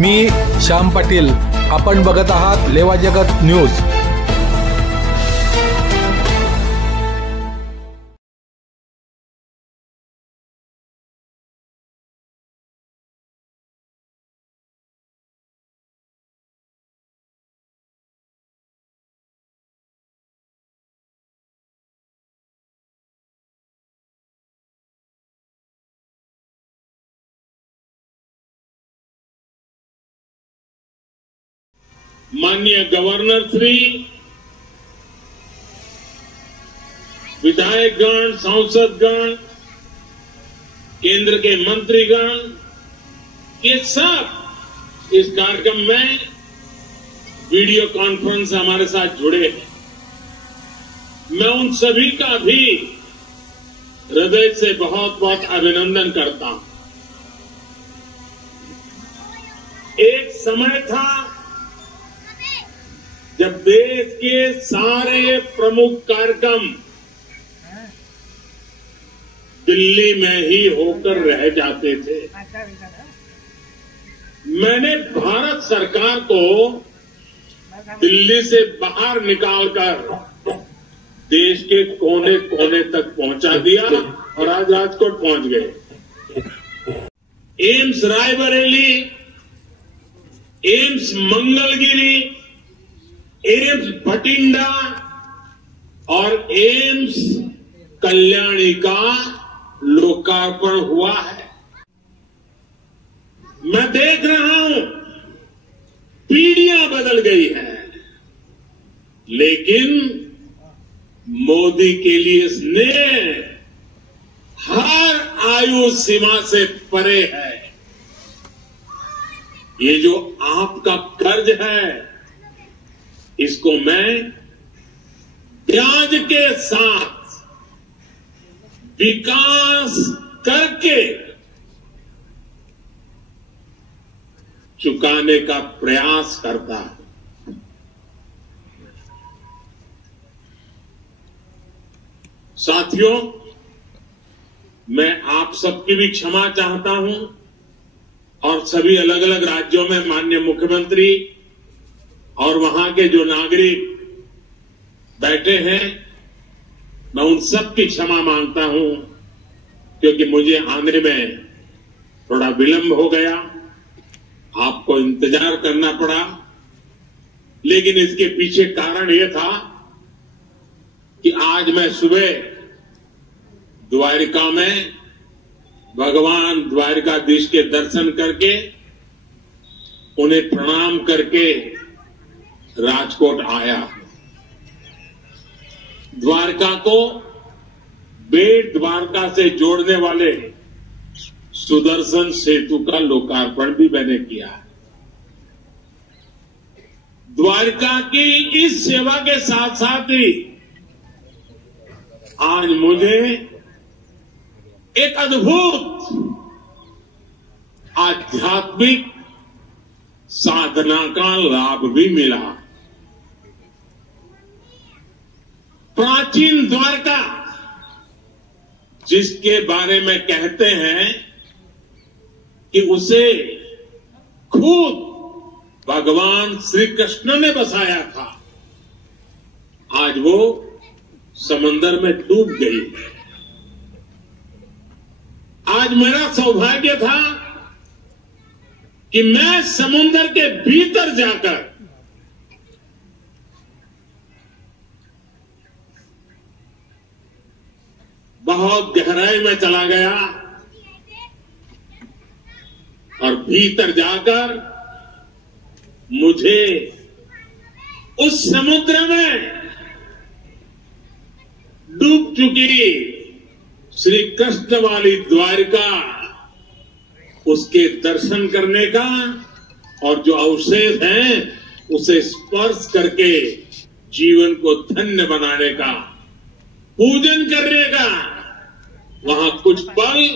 मी श्याम पाटील, आपण बघत आहात लेवा जगत न्यूज। माननीय गवर्नर श्री, विधायकगण, सांसदगण, केंद्र के मंत्रीगण, ये सब इस कार्यक्रम में वीडियो कॉन्फ्रेंस से हमारे साथ जुड़े हैं। मैं उन सभी का भी हृदय से बहुत बहुत अभिनंदन करता हूं। एक समय था जब देश के सारे प्रमुख कार्यक्रम दिल्ली में ही होकर रह जाते थे। मैंने भारत सरकार को दिल्ली से बाहर निकालकर देश के कोने कोने तक पहुंचा दिया और आज राजकोट पहुंच गए। AIIMS Raebareli, AIIMS Mangalagiri, AIIMS Bathinda और एम्स कल्याणी का लोकार्पण हुआ है। मैं देख रहा हूं पीढ़ियां बदल गई हैं, लेकिन मोदी के लिए स्नेह हर आयु सीमा से परे है। ये जो आपका कर्ज है, इसको मैं ब्याज के साथ विकास करके चुकाने का प्रयास करता हूं। साथियों, मैं आप सबकी भी क्षमा चाहता हूं और सभी अलग अलग राज्यों में माननीय मुख्यमंत्री और वहां के जो नागरिक बैठे हैं, मैं उन सब की क्षमा मांगता हूं, क्योंकि मुझे आने में थोड़ा विलंब हो गया, आपको इंतजार करना पड़ा। लेकिन इसके पीछे कारण यह था कि आज मैं सुबह द्वारिका में भगवान द्वारिकाधीश के दर्शन करके उन्हें प्रणाम करके राजकोट आया। द्वारका को बेट द्वारका से जोड़ने वाले सुदर्शन सेतु का लोकार्पण भी मैंने किया। द्वारका की इस सेवा के साथ साथ ही आज मुझे एक अद्भुत आध्यात्मिक साधना का लाभ भी मिला। प्राचीन द्वारका, जिसके बारे में कहते हैं कि उसे खुद भगवान श्री कृष्ण ने बसाया था, आज वो समंदर में डूब गई है। आज मेरा सौभाग्य था कि मैं समुद्र के भीतर जाकर बहुत गहराई में चला गया और भीतर जाकर मुझे उस समुद्र में डूब चुकी श्री कृष्ण वाली द्वारिका, उसके दर्शन करने का और जो अवशेष हैं उसे स्पर्श करके जीवन को धन्य बनाने का, पूजन करने का, वहां कुछ पल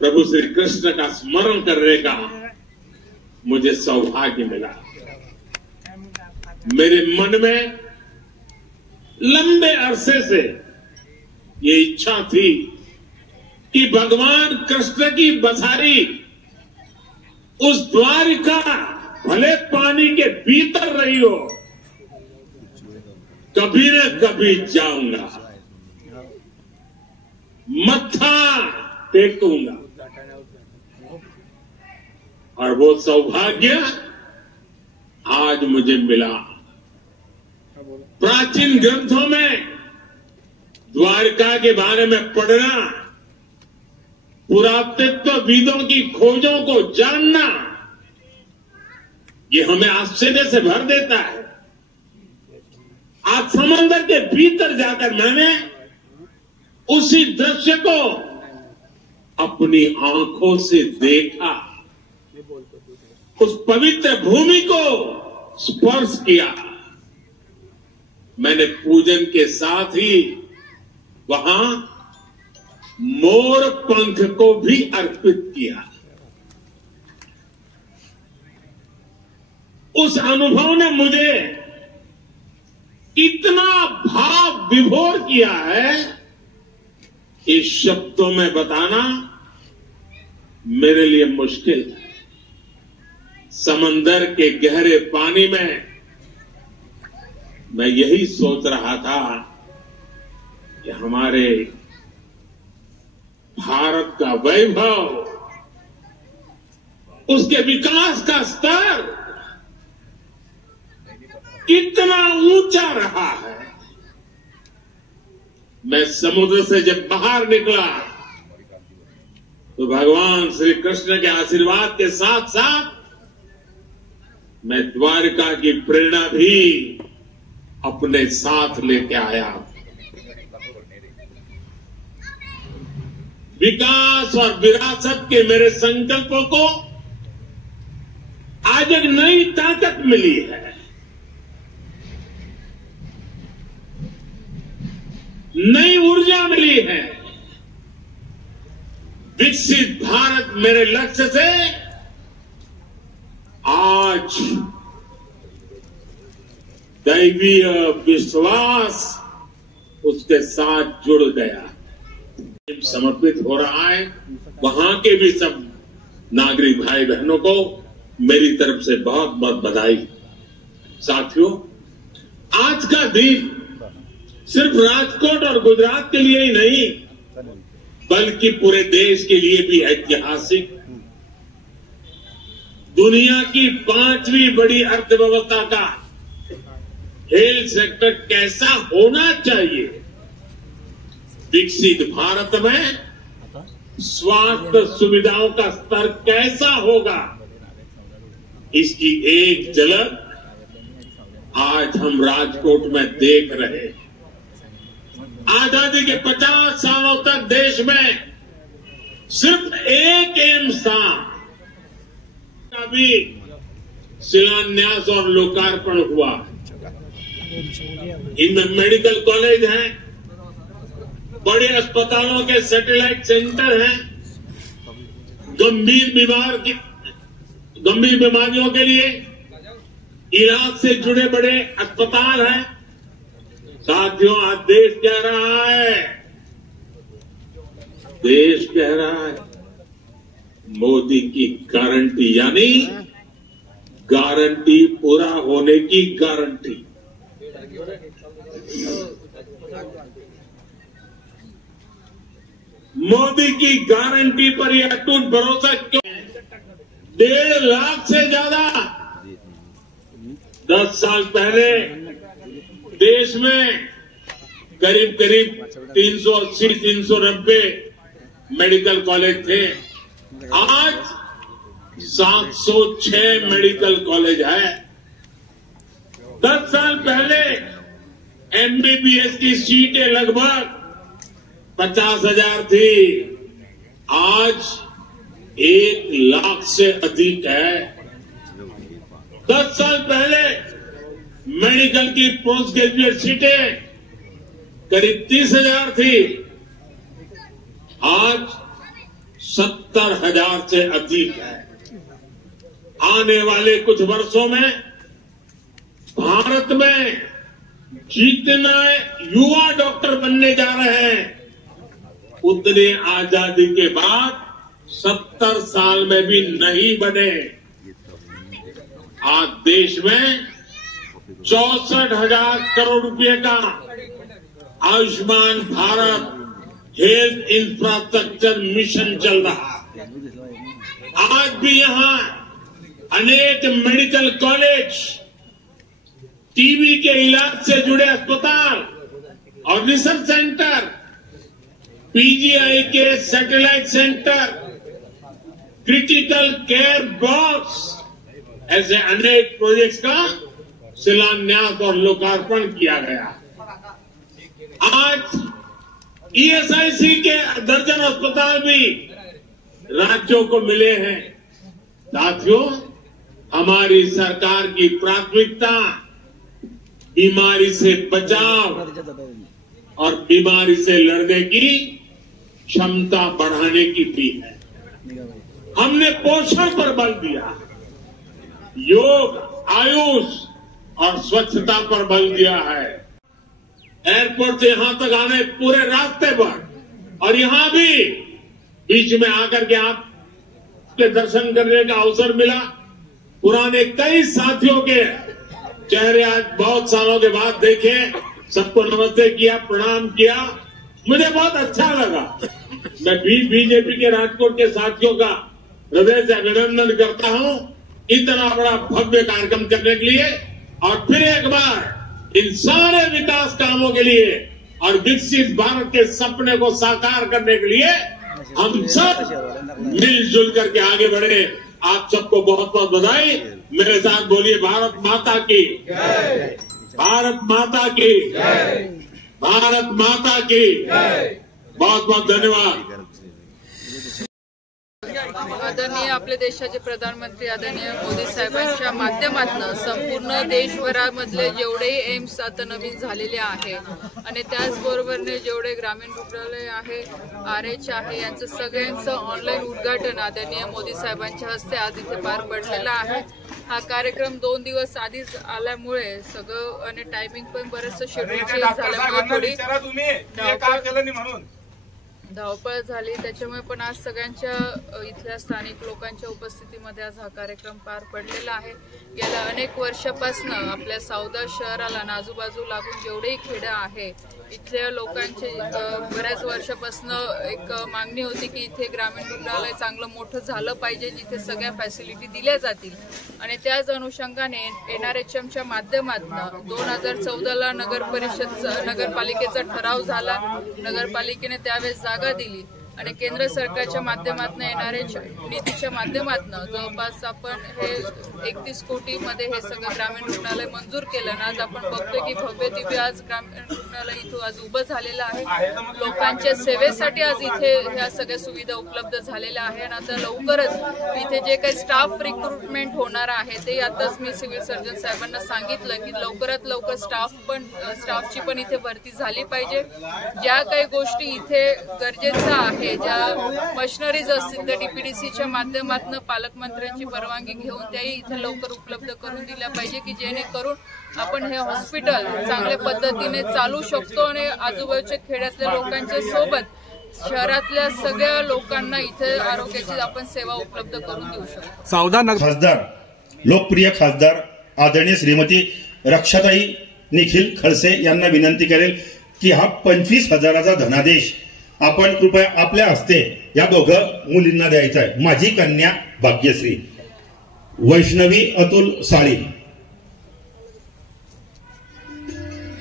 प्रभु श्री कृष्ण का स्मरण करने का मुझे सौभाग्य मिला। मेरे मन में लंबे अरसे से ये इच्छा थी कि भगवान कृष्ण की बसारी उस द्वारिका भले पानी के भीतर रही हो, कभी न कभी जाऊंगा, मत्था टेकूंगा। और वो सौभाग्य आज मुझे मिला। प्राचीन ग्रंथों में द्वारका के बारे में पढ़ना, पुरातत्वविदों की खोजों को जानना, ये हमें आश्चर्य से भर देता है। आज समंदर के भीतर जाकर मैंने उसी दृश्य को अपनी आंखों से देखा, उस पवित्र भूमि को स्पर्श किया। मैंने पूजन के साथ ही वहां मोर पंख को भी अर्पित किया। उस अनुभव ने मुझे इतना भाव विभोर किया है, इस शब्दों में बताना मेरे लिए मुश्किल है। समंदर के गहरे पानी में मैं यही सोच रहा था कि हमारे भारत का वैभव, उसके विकास का स्तर कितना ऊंचा रहा है। मैं समुद्र से जब बाहर निकला तो भगवान श्री कृष्ण के आशीर्वाद के साथ साथ मैं द्वारका की प्रेरणा भी अपने साथ लेके आया। विकास और विरासत के मेरे संकल्पों को आज एक नई ताकत मिली है। नई ऊर्जा मिली है। विकसित भारत मेरे लक्ष्य से आज दैवीय विश्वास उसके साथ जुड़ गया, समर्पित हो रहा है। वहां के भी सब नागरिक भाई बहनों को मेरी तरफ से बहुत बहुत बधाई। साथियों, आज का दिन सिर्फ राजकोट और गुजरात के लिए ही नहीं, बल्कि पूरे देश के लिए भी ऐतिहासिक। दुनिया की 5वीं बड़ी अर्थव्यवस्था का हेल्थ सेक्टर कैसा होना चाहिए, विकसित भारत में स्वास्थ्य सुविधाओं का स्तर कैसा होगा, इसकी एक झलक आज हम राजकोट में देख रहे हैं। आजादी के 50 सालों तक देश में सिर्फ एक एम्स था, का भी शिलान्यास और लोकार्पण हुआ। इनमें मेडिकल कॉलेज हैं, बड़े अस्पतालों के सैटेलाइट सेंटर हैं, गंभीर बीमारियों के लिए इलाज से जुड़े बड़े अस्पताल हैं। साथियों, आज देश कह रहा है मोदी की गारंटी, यानी गारंटी पूरा होने की गारंटी। मोदी की गारंटी पर यह अटूट भरोसा क्यों? 1.5 लाख से ज्यादा 10 साल पहले देश में करीब 380-390 मेडिकल कॉलेज थे। आज 706 मेडिकल कॉलेज है। 10 साल पहले एमबीबीएस की सीटें लगभग 50,000 थी, आज 1 लाख से अधिक है। 10 साल पहले मेडिकल की पोस्ट ग्रेजुएट सीटें करीब 30,000 थी, आज 70,000 से अधिक है। आने वाले कुछ वर्षों में भारत में जितने युवा डॉक्टर बनने जा रहे हैं, उतने आजादी के बाद 70 साल में भी नहीं बने। आज देश में 64,000 करोड़ रुपए का Ayushman Bharat health infrastructure mission चल रहा है। आज भी यहां अनेक मेडिकल कॉलेज, टीबी के इलाज से जुड़े अस्पताल और रिसर्च सेंटर, पीजीआई के satellite centre, critical care blocks, ऐसे अनेक प्रोजेक्ट्स का शिलान्यास और लोकार्पण किया गया। आज ईएसआईसी के दर्जन अस्पताल भी राज्यों को मिले हैं। साथियों, हमारी सरकार की प्राथमिकता बीमारी से बचाव और बीमारी से लड़ने की क्षमता बढ़ाने की भी है। हमने पोषण पर बल दिया, योग, आयुष और स्वच्छता पर बल दिया है। एयरपोर्ट से यहां तक आने पूरे रास्ते पर और यहां भी बीच में आकर के आपके दर्शन करने का अवसर मिला। पुराने कई साथियों के चेहरे आज बहुत सालों के बाद देखे, सबको नमस्ते किया, प्रणाम किया, मुझे बहुत अच्छा लगा। मैं भी बीजेपी के राजकोट के साथियों का हृदय से अभिनंदन करता हूं इतना बड़ा भव्य कार्यक्रम करने के लिए, और फिर एक बार इन सारे विकास कामों के लिए और विकसित भारत के सपने को साकार करने के लिए हम सब मिलजुल करके आगे बढ़े। आप सबको बहुत बहुत बधाई। मेरे साथ बोलिए भारत माता की, भारत माता की, भारत माता की। बहुत बहुत धन्यवाद। आदरणीय आपले देशाचे प्रधानमंत्री आदरणीय मोदी साहेबांच्या माध्यमातून संपूर्ण देशभरामधले जेवढेही एम्स आता नवीन झालेले आहे आणि त्याचबरोबरने जेवढे ग्रामीण रुग्णालय आहे, RH आहे, यांचं सगळ्यांचं ऑनलाईन उद्घाटन आदरणीय मोदी साहेबांच्या हस्ते आज इथे पार पडलेला आहे। हा कार्यक्रम 2 दिवस आधीच आल्यामुळे सगळं आणि टायमिंग पण बरेचसं शेड्यूल चेंज झाल्यामुळे थोडी धावपळ झाली, त्याच्यामुळे पण आज सगळ्यांच्या इथल्या स्थानिक लोकांच्या उपस्थितीमध्ये आज हा कार्यक्रम पार पडलेला आहे। गेल्या अनेक वर्षापासून आपल्या सौदा शहराला आणि आजूबाजू लागून जेवढेही खेडे आहे इथल्या लोकांचे बऱ्याच वर्षापासून एक मागणी होती की इथे ग्रामीण रुग्णालय चांगलं मोठं झालं पाहिजे, जिथे सगळ्या फॅसिलिटी दिल्या जातील। आणि त्याच अनुषंगाने NRHMच्या माध्यमातून 2014ला नगरपालिकेचा ठराव झाला, नगरपालिकेने त्यावेळेस जागा दिली आणि केंद्र सरकारच्या माध्यमातून NRH निधीच्या माध्यमातून जवळपास आपण हे 31 कोटी मध्ये हे सगळं ग्रामीण रुग्णालय मंजूर केलं आणि आज आपण बघतोय की भव्य दिव्य आज ग्रामीण रुग्णालय इथं आज उभं झालेलं आहे। लोकांच्या सेवेसाठी आज इथे ह्या सगळ्या सुविधा उपलब्ध झालेल्या आहे आणि आता लवकरच इथे जे काही स्टाफ रिक्रुटमेंट होणार आहे ते आताच मी सिव्हिल सर्जन साहेबांना सांगितलं की लवकरात लवकर स्टाफची पण इथे भरती झाली पाहिजे। ज्या काही गोष्टी इथे गरजेचं आहे, ज्या मशिनरीज असतील त्या DPDCच्या माध्यमातून पालकमंत्र्यांची परवानगी घेऊन त्याही इथे लवकर उपलब्ध करून दिल्या पाहिजे की जेणेकरून आपण हे हॉस्पिटल चांगल्या पद्धतीने चालू शकतो आणि आजूबाजूच्या खेड्यातल्या लोकांच्या सोबत शहरातल्या सगळ्या लोकांना इथे आरोग्याची आपण सेवा उपलब्ध करून देऊ शकतो। सौदा खासदार, लोकप्रिय खासदार आदरणीय श्रीमती रक्षाताई निखिल खडसे यांना विनंती करेल की हा 25,000चा धनादेश आपण कृपया आपल्या हस्ते या दोघं मुलींना द्यायचा आहे। माझी कन्या भाग्यश्री, वैष्णवी अतुल साळी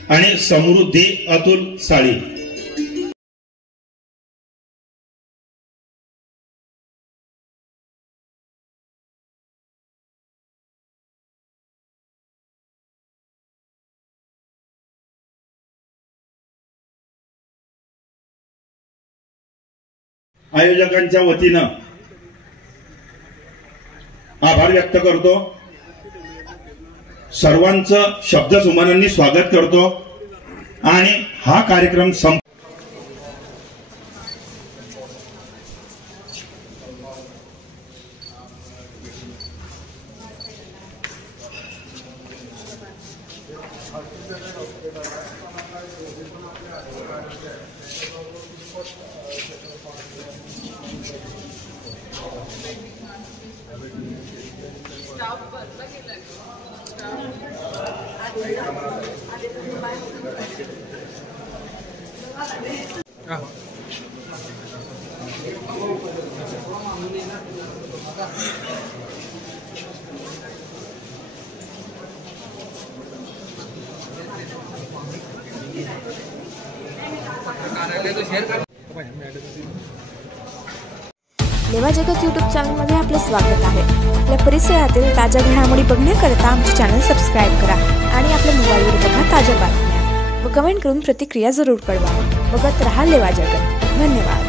आणि समृद्धी अतुल साळी। आयोजकांच्या वतीनं आभार व्यक्त करतो, सर्वांचं शब्दसुमनांनी स्वागत करतो आणि हा कार्यक्रम लेवा जगत यूट्यूब चॅनलमध्ये आपले स्वागत आहे। आपल्या परिसरातील ताज्या घडामोडी बघण्याकरता आमचे चॅनल सबस्क्राईब करा आणि आपल्या मोबाईलवर बघा ताज्या बातम्या व कमेंट करून प्रतिक्रिया जरूर कळवा। बघत रहा लेवा जगत। धन्यवाद।